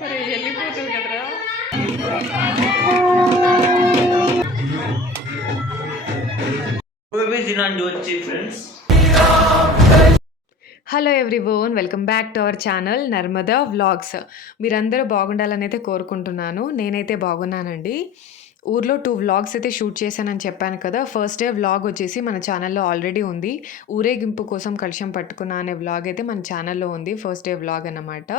మరి వెళ్ళిపోతుంది కదరా. Hello everyone, welcome back to our channel Narmada vlogs. మీరందరూ బాగుండాలని అయితే కోరుకుంటున్నాను. నేనైతే బాగున్నానండి. ఊర్లో 2 వ్లాగ్స్ అయితే షూట్ చేశానని చెప్పాను కదా. ఫస్ట్ డే వ్లాగ్ వచ్చేసి మన ఛానల్లో ఆల్రెడీ ఉంది. ఊరేగింపు కోసం కలశం పట్టుకున్నా అనే వ్లాగ్ అయితే మన ఛానల్లో ఉంది. ఫస్ట్ డే వ్లాగ్ అన్నమాట.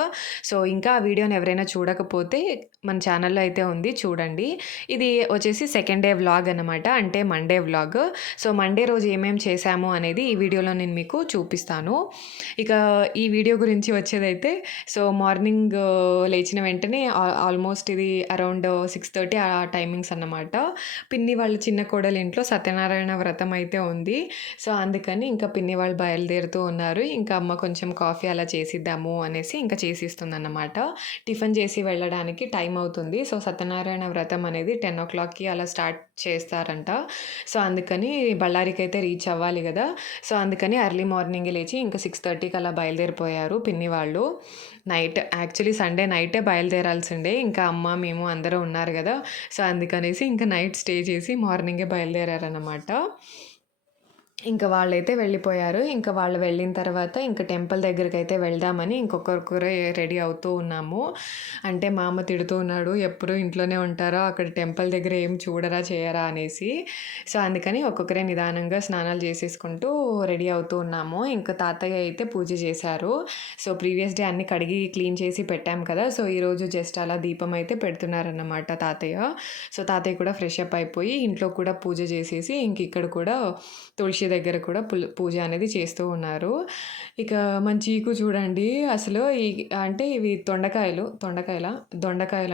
సో ఇంకా ఆ వీడియోని ఎవరైనా చూడకపోతే మన ఛానల్లో అయితే ఉంది, చూడండి. ఇది వచ్చేసి సెకండ్ డే వ్లాగ్ అన్నమాట, అంటే మండే వ్లాగ్. సో మండే రోజు ఏమేమి చేశాము అనేది ఈ వీడియోలో నేను మీకు చూపిస్తాను. ఇక ఈ వీడియో గురించి వచ్చేదైతే, సో మార్నింగ్ లేచిన వెంటనే ఆల్మోస్ట్ ఇది అరౌండ్ 6:30 ఆ టైమింగ్స్ అన్నమాట. పిన్ని వాళ్ళ చిన్న కోడలి ఇంట్లో సత్యనారాయణ వ్రతం అయితే ఉంది. సో అందుకని ఇంకా పిన్ని వాళ్ళు బయలుదేరుతూ ఉన్నారు. ఇంకా అమ్మ కొంచెం కాఫీ అలా చేసిద్దాము అనేసి ఇంకా చేసిస్తుంది అన్నమాట. టిఫిన్ చేసి వెళ్ళడానికి టైం అవుతుంది. సో సత్యనారాయణ వ్రతం అనేది 10 o'clockకి అలా స్టార్ట్ చేస్తారంట. సో అందుకని బళ్ళారికి అయితే రీచ్ అవ్వాలి కదా. సో అందుకని ఎర్లీ మార్నింగ్ లేచి ఇంకా 6:30కి అలా బయలుదేరిపోయారు పిన్ని వాళ్ళు. నైట్ యాక్చువల్లీ సండే నైటే బయలుదేరాల్సిండే. ఇంకా అమ్మ మేము అందరూ ఉన్నారు కదా. సో అందుకనేసి ఇంకా నైట్ స్టే చేసి మార్నింగే బయలుదేరారన్నమాట. ఇంకా వాళ్ళైతే వెళ్ళిపోయారు. ఇంకా వాళ్ళు వెళ్ళిన తర్వాత ఇంకా టెంపుల్ దగ్గరికి అయితే వెళ్దామని ఇంకొకరికొరే రెడీ అవుతూ ఉన్నాము. అంటే మా అమ్మ తిడుతూ ఉన్నాడు, ఎప్పుడు ఇంట్లోనే ఉంటారో అక్కడ టెంపుల్ దగ్గర ఏం చూడరా చేయరా అనేసి. సో అందుకని ఒక్కొక్కరే నిదానంగా స్నానాలు చేసేసుకుంటూ రెడీ అవుతూ ఉన్నాము. ఇంకా తాతయ్య అయితే పూజ చేశారు. సో ప్రీవియస్ డే అన్ని కడిగి క్లీన్ చేసి పెట్టాం కదా. సో ఈరోజు జస్ట్ అలా దీపం అయితే పెడుతున్నారన్నమాట తాతయ్య. సో తాతయ్య కూడా ఫ్రెష్ అప్ అయిపోయి ఇంట్లో కూడా పూజ చేసేసి ఇంక ఇక్కడ కూడా తులసి దగ్గర కూడా పూజ అనేది చేస్తూ ఉన్నారు. ఇక మన చీకు చూడండి అసలు అంటే ఇవి దొండకాయలు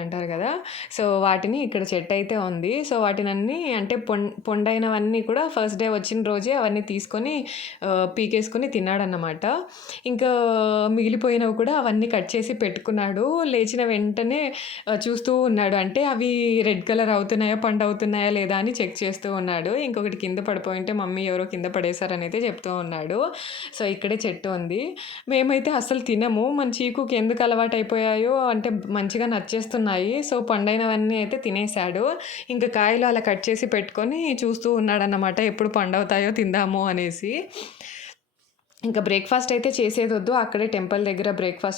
అంటారు కదా. సో వాటిని ఇక్కడ చెట్టు అయితే ఉంది. సో వాటిని అన్నీ అంటే పొండైనవన్నీ కూడా ఫస్ట్ డే వచ్చిన రోజే అవన్నీ తీసుకొని పీకేసుకొని తిన్నాడన్నమాట. ఇంకా మిగిలిపోయినవి కూడా అవన్నీ కట్ చేసి పెట్టుకున్నాడు. లేచిన వెంటనే చూస్తూ ఉన్నాడు, అంటే అవి రెడ్ కలర్ అవుతున్నాయా పండు అవుతున్నాయా లేదా అని చెక్ చేస్తూ ఉన్నాడు. ఇంకొకటి కింద పడిపోయింటే మమ్మీ ఎవరో కింద పడేశారని అయితే చెప్తూ ఉన్నాడు. సో ఇక్కడే చెట్టు ఉంది. మేమైతే అస్సలు తినము. మన చీకుకి ఎందుకు అలవాటు అయిపోయాయో అంటే మంచిగా నచ్చేస్తున్నాయి. సో పండైనవన్నీ అయితే తినేశాడు. ఇంకా కాయలు అలా కట్ చేసి పెట్టుకొని చూస్తూ ఉన్నాడన్నమాట, ఎప్పుడు పండవుతాయో తిందాము అనేసి. ఇంకా బ్రేక్ఫాస్ట్ అయితే చేసేది వద్దు, అక్కడే టెంపుల్ దగ్గర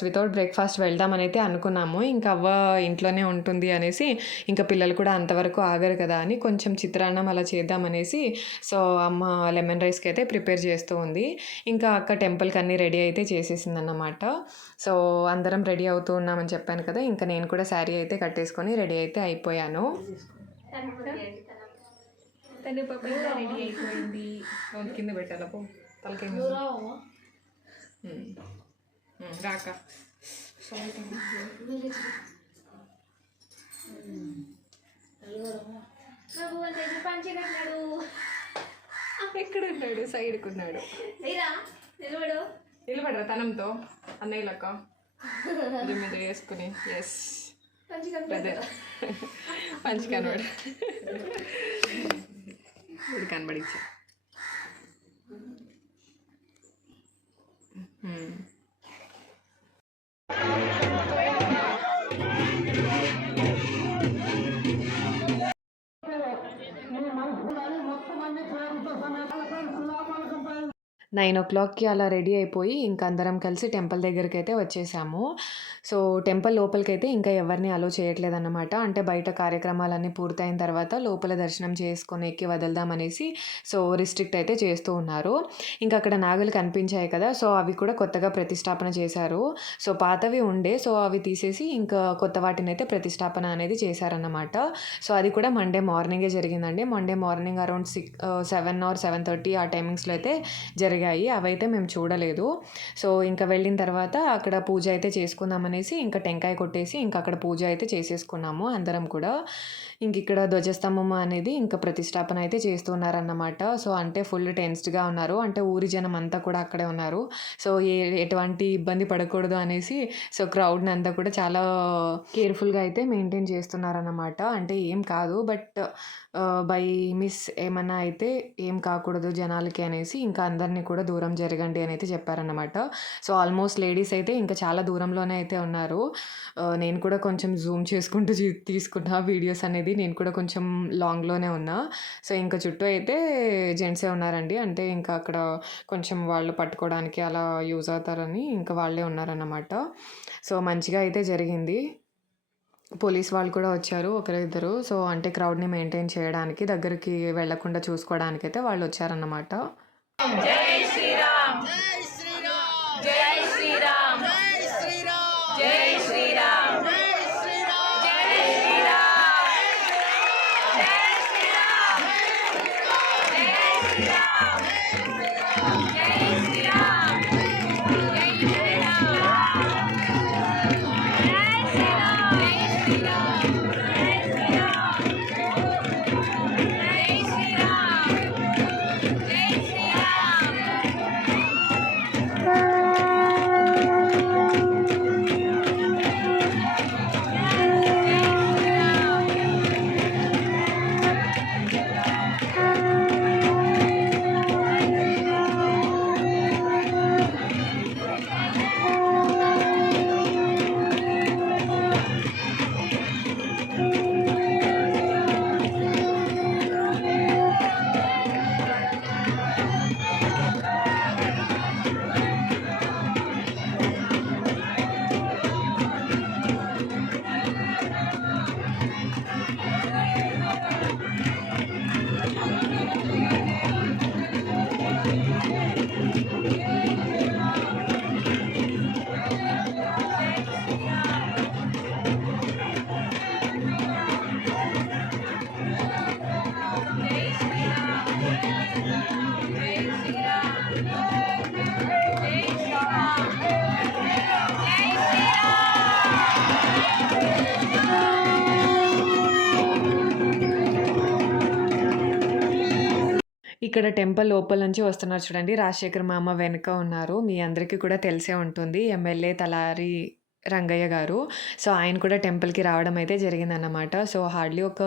వితౌట్ బ్రేక్ఫాస్ట్ వెళ్దామని అయితే అనుకున్నాము. ఇంకా అవ్వ ఇంట్లోనే ఉంటుంది అనేసి ఇంకా పిల్లలు కూడా అంతవరకు ఆగరు కదా అని కొంచెం చిత్రాన్నం అలా చేద్దామనేసి సో అమ్మ లెమన్ రైస్కి అయితే ప్రిపేర్ చేస్తూ ఉంది. ఇంకా అక్క టెంపుల్కి అన్నీ రెడీ అయితే చేసేసింది అన్నమాట. సో అందరం రెడీ అవుతూ ఉన్నామని చెప్పాను కదా. ఇంకా నేను కూడా శారీ అయితే కట్టేసుకొని రెడీ అయితే అయిపోయాను. తను రెడీ అయిపోయింది. కింద పెట్టాలపో తలకి రాక ఎక్కడున్నాడు? సైడ్కున్నాడు. నిలబడరా తనంతో అన్నయ్యలక్క మీద వేసుకుని. ఎస్ బ్రదర్ పంచి కనబడు ఇప్పుడు కనబడించా. నైన్ ఓ క్లాక్కి అలా రెడీ అయిపోయి ఇంక అందరం కలిసి టెంపుల్ దగ్గరికి అయితే వచ్చేసాము. సో టెంపుల్ లోపలికైతే ఇంకా ఎవరిని అలో చేయట్లేదన్నమాట. అంటే బయట కార్యక్రమాలన్నీ పూర్తయిన తర్వాత లోపల దర్శనం చేసుకొని ఎక్కి వదులుదామనేసి సో రిస్ట్రిక్ట్ అయితే చేస్తూ ఉన్నారు. ఇంకా అక్కడ నాగులు కనిపించాయి కదా. సో అవి కూడా కొత్తగా ప్రతిష్టాపన చేశారు. సో పాతవి ఉండే, సో అవి తీసేసి ఇంకా కొత్త వాటిని అయితే ప్రతిష్టాపన అనేది చేశారన్నమాట. సో అది కూడా మండే మార్నింగే జరిగిందండి. మండే మార్నింగ్ అరౌండ్ 7 or 7:30 ఆ టైమింగ్స్లో అయితే జరిగాయి. అవైతే మేము చూడలేదు. సో ఇంకా వెళ్ళిన తర్వాత అక్కడ పూజ అయితే చేసుకుందామనేసి ఇంకా టెంకాయ కొట్టేసి ఇంకా అక్కడ పూజ అయితే చేసేసుకున్నాము అందరం కూడా. ఇంక ఇక్కడ ధ్వజస్తంభం అనేది ఇంకా ప్రతిష్టాపన అయితే చేస్తున్నారన్నమాట. సో అంటే ఫుల్ టెన్స్డ్గా ఉన్నారు. అంటే ఊరి జనం అంతా కూడా అక్కడే ఉన్నారు. సో ఎటువంటి ఇబ్బంది పడకూడదు అనేసి సో క్రౌడ్ని అంతా కూడా చాలా కేర్ఫుల్గా అయితే మెయింటైన్ చేస్తున్నారన్నమాట. అంటే ఏం కాదు, బట్ బై మిస్ ఏమన్నా అయితే ఏం కాకూడదు జనాలకి అనేసి ఇంకా అందరినీ కూడా దూరం జరగండి అని అయితే చెప్పారన్నమాట. సో ఆల్మోస్ట్ లేడీస్ అయితే ఇంకా చాలా దూరంలోనే అయితే ఉన్నారు. నేను కూడా కొంచెం జూమ్ చేసుకుంటూ తీసుకున్న వీడియోస్ అనేది. నేను కూడా కొంచెం లాంగ్‌లోనే ఉన్నా. సో ఇంకా చుట్టూ అయితే జెంట్సే ఉన్నారండి. అంటే ఇంకా అక్కడ కొంచెం వాళ్ళు పట్టుకోవడానికి అలా యూజ్ అవుతారని ఇంకా వాళ్ళే ఉన్నారన్నమాట. సో మంచిగా అయితే జరిగింది. పోలీస్ వాళ్ళు కూడా వచ్చారు ఒకరిద్దరు. సో అంటే క్రౌడ్‌ని మెయింటైన్ చేయడానికి, దగ్గరికి వెళ్ళకుండా చూసుకోవడానికైతే వాళ్ళొచ్చారన్నమాట. జై శ్రీరామ్! జై శ్రీరామ్! జై శ్రీరామ్! జై శ్రీరామ్! జై శ్రీరామ్! జై శ్రీరామ్! జై శ్రీరామ్! జై శ్రీరామ్! జై శ్రీరామ్! జై ఇక్కడ టెంపుల్ లోపల నుంచి వస్తున్నారు చూడండి. రాజశేఖర్ మామ వెనక ఉన్నారు. మీ అందరికీ కూడా తెలిసే ఉంటుంది. ఎమ్మెల్యే తలారి రంగయ్య గారు. సో ఆయన కూడా టెంపుల్‌కి రావడం అయితే జరిగిందన్నమాట. సో హార్డ్‌లీ ఒక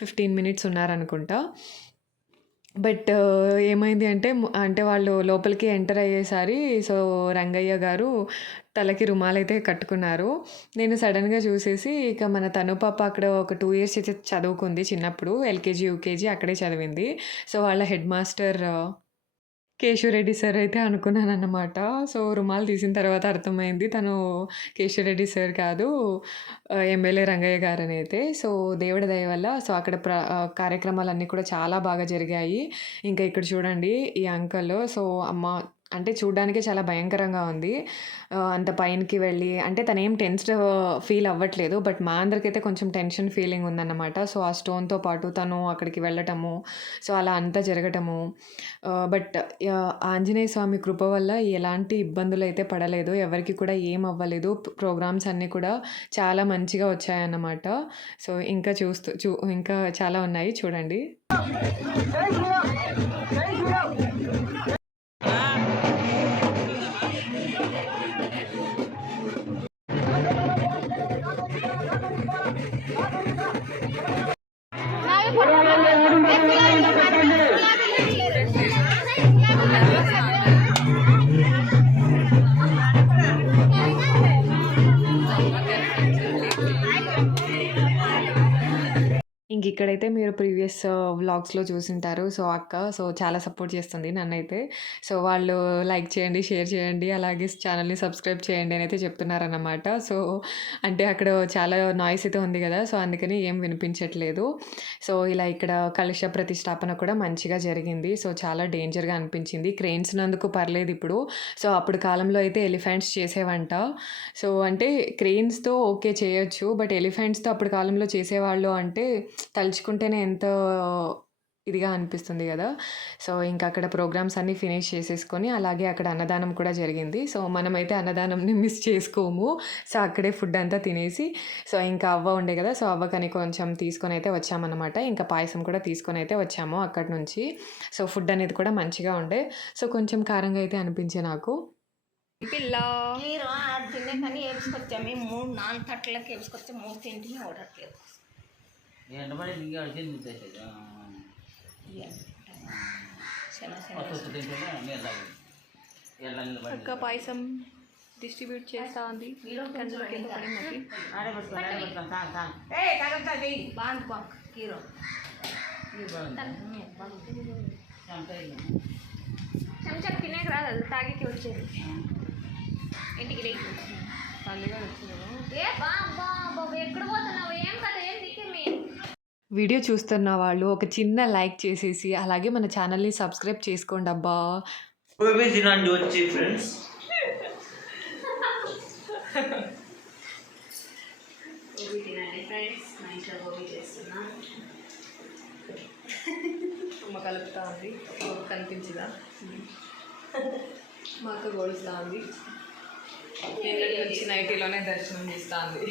15 మినిట్స్ ఉన్నారనుకుంటా. బట్ ఏమైంది అంటే అంటే వాళ్ళు లోపలికి ఎంటర్ అయ్యేసరి సో రంగయ్య గారు తలకి రుమాలైతే కట్టుకున్నారు. నేను సడెన్‌గా చూసేసి ఇక మన తను పాప అక్కడ ఒక 2 ఇయర్స్ అయితే చదువుకుంది చిన్నప్పుడు. ఎల్‌కేజీ, యూకేజీ అక్కడే చదివింది. సో వాళ్ళ హెడ్ మాస్టర్ కేశవరెడ్డి సార్ అయితే అనుకున్నానన్నమాట. సో రుమాలు తీసిన తర్వాత అర్థమైంది తను కేశవరెడ్డి సార్ కాదు, ఎమ్మెల్యే రంగయ్య గారనైతే. సో దేవుడి దయ వల్ల సో అక్కడ కార్యక్రమాలన్నీ కూడా చాలా బాగా జరిగాయి. ఇంకా ఇక్కడ చూడండి ఈ అంకల్ సో అమ్మ అంటే చూడ్డానికే చాలా భయంకరంగా ఉంది. అంత పైనకి వెళ్ళి అంటే తనేం టెన్స్డ్ ఫీల్ అవ్వట్లేదు. బట్ మా అందరికైతే కొంచెం టెన్షన్ ఫీలింగ్ ఉందన్నమాట. సో ఆ స్టోన్‌తో పాటు తను అక్కడికి వెళ్ళటము, సో అలా అంతా జరగటము. బట్ ఆంజనేయ స్వామి కృప వల్ల ఎలాంటి ఇబ్బందులైతే పడలేదు. ఎవరికీ కూడా ఏం అవ్వలేదు. ప్రోగ్రామ్స్ అన్నీ కూడా చాలా మంచిగా వచ్చాయన్నమాట. సో ఇంకా ఇంకా చాలా ఉన్నాయి చూడండి. ఇక్కడైతే మీరు ప్రీవియస్ వ్లాగ్స్‌లో చూసుంటారు. సో అక్క సో చాలా సపోర్ట్ చేస్తుంది నన్నైతే. సో వాళ్ళు లైక్ చేయండి, షేర్ చేయండి, అలాగే ఛానల్‌ని సబ్స్క్రైబ్ చేయండి అని అయితే చెప్తున్నారన్నమాట. సో అంటే అక్కడ చాలా నాయిస్ అయితే ఉంది కదా! సో అందుకని ఏం వినిపించట్లేదు. సో ఇలా ఇక్కడ కలశ ప్రతిష్టాపన కూడా మంచిగా జరిగింది. సో చాలా డేంజర్‌గా అనిపించింది. క్రెయిన్స్ నందుకు పర్లేదు ఇప్పుడు. సో అప్పుడు కాలంలో అయితే ఎలిఫెంట్స్ చేసేవంట. సో అంటే క్రెయిన్స్‌తో ఓకే చేయొచ్చు. బట్ ఎలిఫెంట్స్‌తో అప్పుడు కాలంలో చేసేవాళ్ళు అంటే తలుచుకుంటేనే ఎంతో ఇదిగా అనిపిస్తుంది గదా! సో ఇంకా అక్కడ ప్రోగ్రామ్స్ అన్నీ ఫినిష్ చేసేసుకొని అలాగే అక్కడ అన్నదానం కూడా జరిగింది. సో మనమైతే అన్నదానంని మిస్ చేసుకోము. సో అక్కడే ఫుడ్ అంతా తినేసి సో ఇంకా అవ్వ ఉండే గదా! సో అవ్వకని కొంచెం తీసుకొనైతే వచ్చామన్నమాట. ఇంకా పాయసం కూడా తీసుకొనైతే వచ్చాము అక్కడి నుంచి. సో ఫుడ్ అనేది కూడా మంచిగా ఉండే. సో కొంచెం కారంగా అయితే అనిపించే నాకు. పిల్ల మీరు తినే కానీ వేసుకొచ్చాము. మేము 3, 4 తట్లకి వేసుకొచ్చాము. 3 తింటే ఓడట్లేదు. ఎండబడి నీకు అడిగింది చాలా తింటే నేను అక్క పాయసం డిస్ట్రిబ్యూట్ చేస్తా ఉంది. కండ్లు కింద పడింది. బాంధ పాక్ హీరో చెంచా తినేకి రాదు, అది తాగికి వచ్చేది ఇంటికి రేగి తల్లిగా వచ్చినాను. ఏ బాబా బాబు ఎక్కడ పోతున్నావు, ఏం కదా, ఏం నీకేమి? వీడియో చూస్తున్న వాళ్ళు ఒక చిన్న లైక్ చేసేసి అలాగే మన ఛానల్ని సబ్స్క్రైబ్ చేసుకోండి అబ్బా. గోబీ తినండి వచ్చి ఫ్రెండ్స్. గోబీ తినండి ఫ్రెండ్స్, మా ఇంట్లో గోబీ చేస్తున్నా. అమ్మ కలుపుతా ఉంది, కనిపించదా? మా అక్క గోడుస్తూ ఉంది. నిన్నటి నుంచి నైటీలోనే దర్శనం చేస్తూ ఉంది.